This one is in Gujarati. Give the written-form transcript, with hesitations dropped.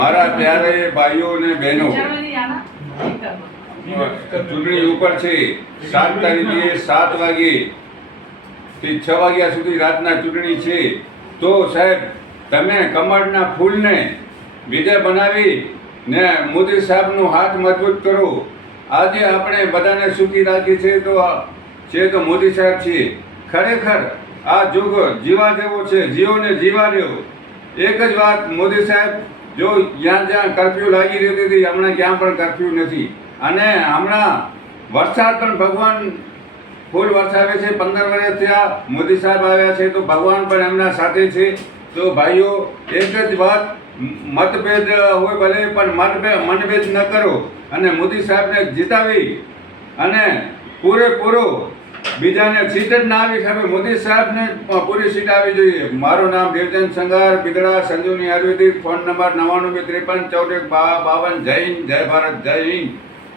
મારા પ્યારે ભાઈઓ અને બહેનો, ચૂંટણી ઉપર છે 7 તારીખે 7 વાગે થી 6 વાગ્યા સુધી રાતના ચૂંટણી છે. તો સાહેબ તમે કમળના ફૂલને વિજય બનાવી ને મોદી સાહેબનો હાથ મજબૂત કરો. આજે આપણે બધાને સુખી રાખી છે તો મોદી સાહેબ છે. ખરેખર આ યુગ જીવા જેવો છે, જીવોને જીવા રહ્યો. એક જ વાત, મોદી સાહેબ જો જ્યાં કરફ્યુ લાગી રહી હતી હમણાં ક્યાં પણ કરફ્યુ નથી. અને હમણાં વરસાદ પણ ભગવાન ફૂલ વરસાવે છે. 15 વર્ષ થયા મોદી સાહેબ આવ્યા છે તો ભગવાન પણ એમના સાથે છે. તો ભાઈઓ, એક જ વાત, મતભેદ હોય ભલે પણ મનભેદ ન કરો અને મોદી સાહેબને જીતાવી અને પૂરેપૂરો બીજાને સીટ જ ના આવી ખબર, મોદી સાહેબને પૂરી સીટ આવી જોઈએ. મારું નામ દેવચંદ સંગાર, બિદડા, સંજીવની આયુર્વેદિક, ફોન નંબર 99 53 14 52. જય હિન્દ, જય ભારત, જય હિન્દ.